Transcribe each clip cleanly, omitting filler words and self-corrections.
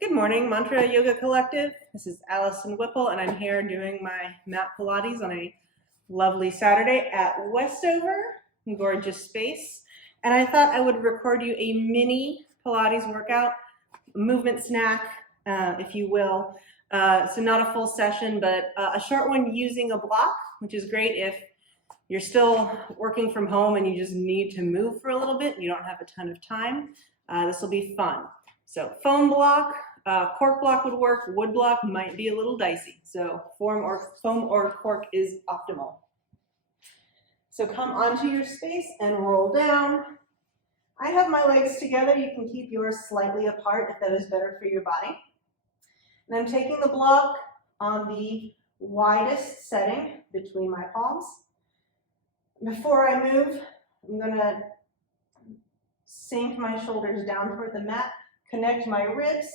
Good morning, Mantra Yoga Collective. This is Allison Whipple, and I'm here doing my mat Pilates on a lovely Saturday at Westover, gorgeous space. And I thought I would record you a mini Pilates workout, movement snack, if you will. So not a full session, but a short one using a block, which is great if you're still working from home and you just need to move for a little bit and you don't have a ton of time. This will be fun. So foam block, cork block would work. Wood block might be a little dicey. So foam or cork is optimal. So come onto your space and roll down. I have my legs together. You can keep yours slightly apart if that is better for your body. And I'm taking the block on the widest setting between my palms. Before I move, I'm going to sink my shoulders down toward the mat, connect my ribs,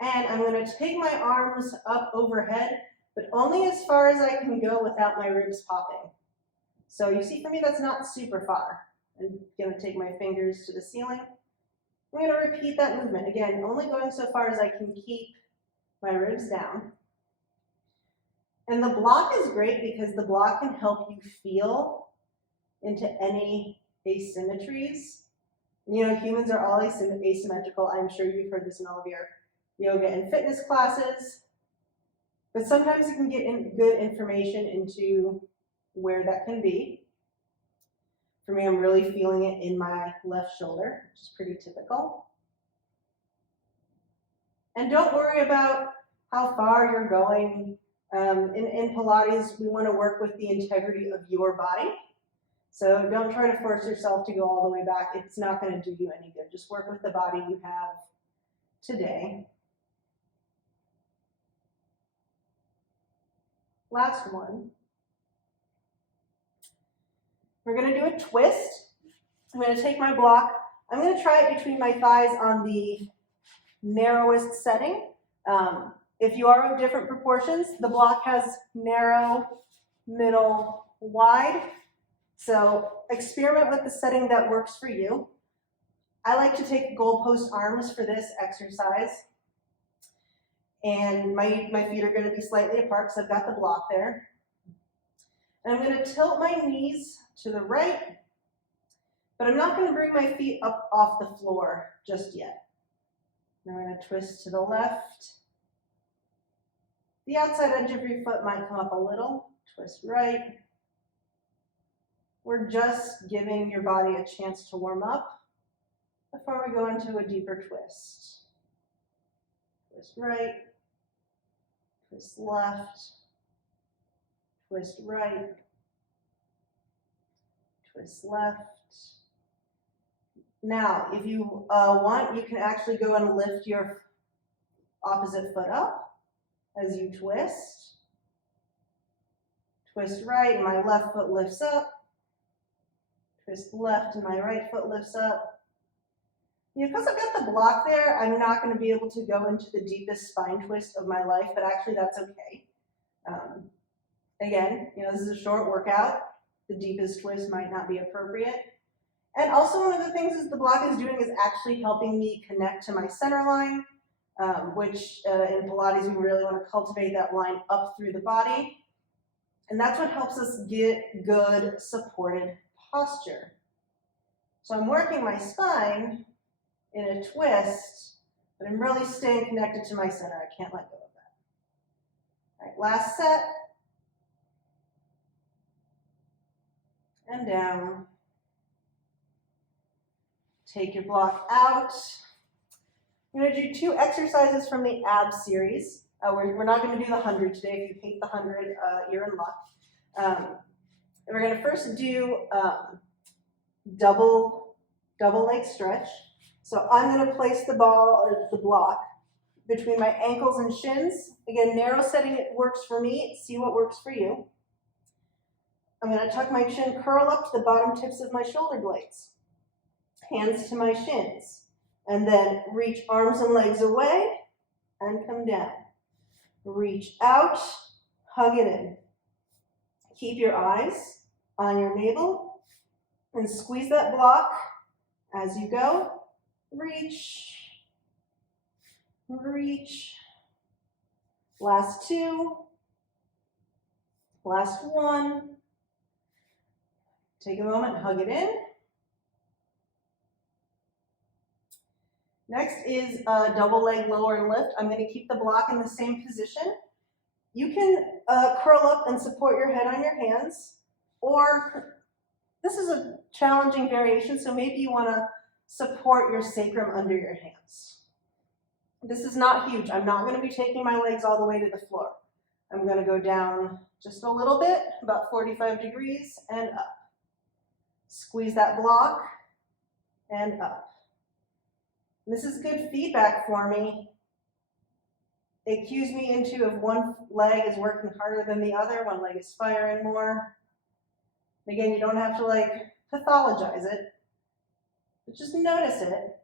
and I'm going to take my arms up overhead, but only as far as I can go without my ribs popping. So you see, for me, that's not super far. I'm going to take my fingers to the ceiling. I'm going to repeat that movement. Again, only going so far as I can keep my ribs down. And the block is great because the block can help you feel into any asymmetries. You know, humans are all asymmetrical. I'm sure you've heard this in all of your yoga and fitness classes. But sometimes you can get good information into where that can be. For me, I'm really feeling it in my left shoulder, which is pretty typical. And don't worry about how far you're going. In Pilates, we want to work with the integrity of your body. So don't try to force yourself to go all the way back. It's not going to do you any good. Just work with the body you have today. Last one. We're going to do a twist. I'm going to take my block. I'm going to try it between my thighs on the narrowest setting. If you are of different proportions, the block has narrow, middle, wide. So experiment with the setting that works for you. I like to take goalpost arms for this exercise. And my feet are going to be slightly apart because I've got the block there. And I'm going to tilt my knees to the right, but I'm not going to bring my feet up off the floor just yet. Now I'm going to twist to the left. The outside edge of your foot might come up a little. Twist right. We're just giving your body a chance to warm up before we go into a deeper twist. Twist right, twist left, twist right, twist left. Now, if you want, you can actually go and lift your opposite foot up as you twist. Twist right, and my left foot lifts up. Twist left and my right foot lifts up. Because I've got the block there, I'm not going to be able to go into the deepest spine twist of my life, but actually that's okay. Again, this is a short workout. The deepest twist might not be appropriate. And also one of the things is the block is doing is actually helping me connect to my center line, which in Pilates we really want to cultivate that line up through the body. And that's what helps us get good supported posture. So I'm working my spine in a twist, but I'm really staying connected to my center. I can't let go of that. All right, last set. And down. Take your block out. I'm going to do 2 exercises from the abs series. We're not going to do the 100 today. If you hate the 100, you're in luck. And we're going to first do double leg stretch. So I'm going to place the block between my ankles and shins. Again, narrow setting it works for me. See what works for you. I'm going to tuck my chin, curl up to the bottom tips of my shoulder blades. Hands to my shins. And then reach arms and legs away and come down. Reach out, hug it in. Keep your eyes on your navel and squeeze that block as you go. Reach, reach. Last two. Last one. Take a moment, hug it in. Next is a double leg lower and lift. I'm going to keep the block in the same position. You can curl up and support your head on your hands, or this is a challenging variation, so maybe you want to support your sacrum under your hands. This is not huge. I'm not going to be taking my legs all the way to the floor. I'm going to go down just a little bit, about 45 degrees, and up. Squeeze that block, and up. This is good feedback for me. It cues me into if one leg is working harder than the other, one leg is firing more. Again, you don't have to like pathologize it, but just notice it.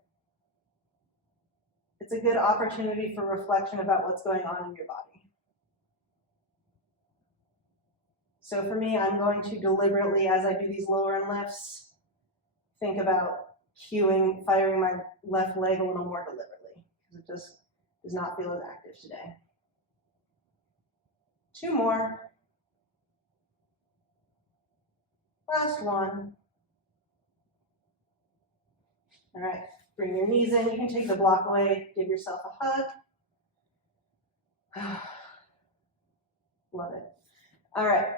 It's a good opportunity for reflection about what's going on in your body. So for me, I'm going to deliberately, as I do these lower and lifts, think about firing my left leg a little more deliberately, because it just does not feel as active today. Two more. Last one. All right, bring your knees in. You can take the block away, give yourself a hug. Love it. All right.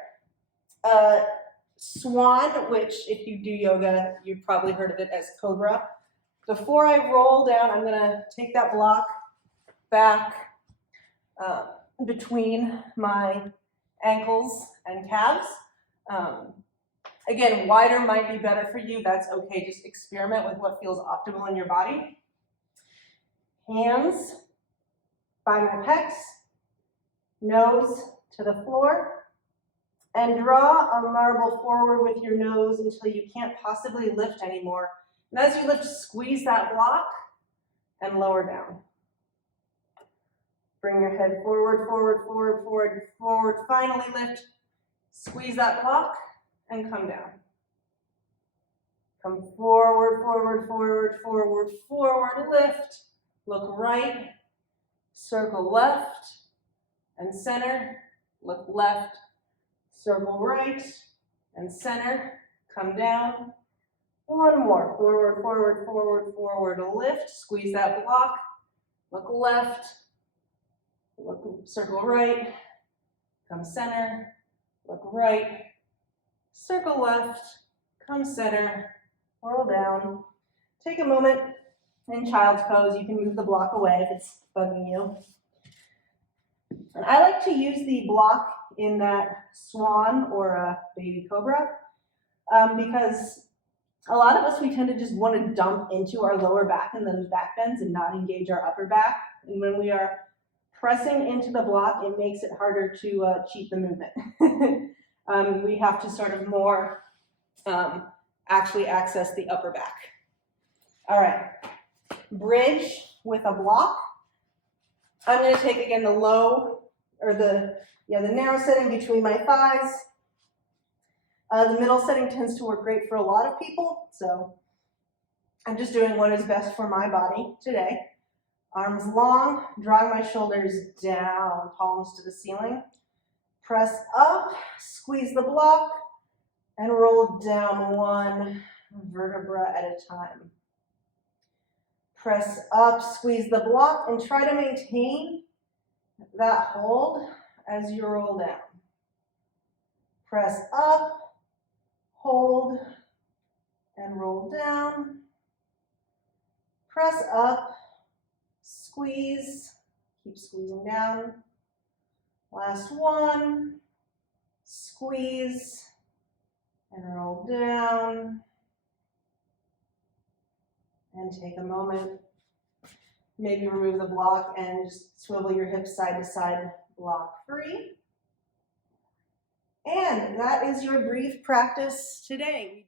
Swan, which if you do yoga, you've probably heard of it as cobra. Before I roll down, I'm gonna take that block back between my ankles and calves. Again, wider might be better for you. That's okay. Just experiment with what feels optimal in your body. Hands by my pecs, nose to the floor, and draw a marble forward with your nose until you can't possibly lift anymore. And as you lift, squeeze that block and lower down. Bring your head forward, forward, forward, forward, forward. Finally lift, squeeze that block, and come down. Come forward, forward, forward, forward, forward, lift. Look right, circle left, and center. Look left, circle right, and center. Come down. One more. Forward, forward, forward, forward, lift. Squeeze that block. Look left, look, circle right, come center. Look right, circle left, come center, roll down. Take a moment in child's pose. You can move the block away if it's bugging you. And I like to use the block in that swan or a baby cobra because a lot of us, we tend to just want to dump into our lower back and those back bends and not engage our upper back. And when we are pressing into the block, it makes it harder to cheat the movement. We have to sort of more actually access the upper back. All right, bridge with a block. I'm going to take again the low, or the narrow setting between my thighs. The middle setting tends to work great for a lot of people, so I'm just doing what is best for my body today. Arms long, drawing my shoulders down, palms to the ceiling. Press up, squeeze the block, and roll down one vertebra at a time. Press up, squeeze the block, and try to maintain that hold as you roll down. Press up, hold, and roll down. Press up, squeeze, keep squeezing down. Last one, squeeze, and roll down. And take a moment. Maybe remove the block and just swivel your hips side to side, block free. And that is your brief practice today.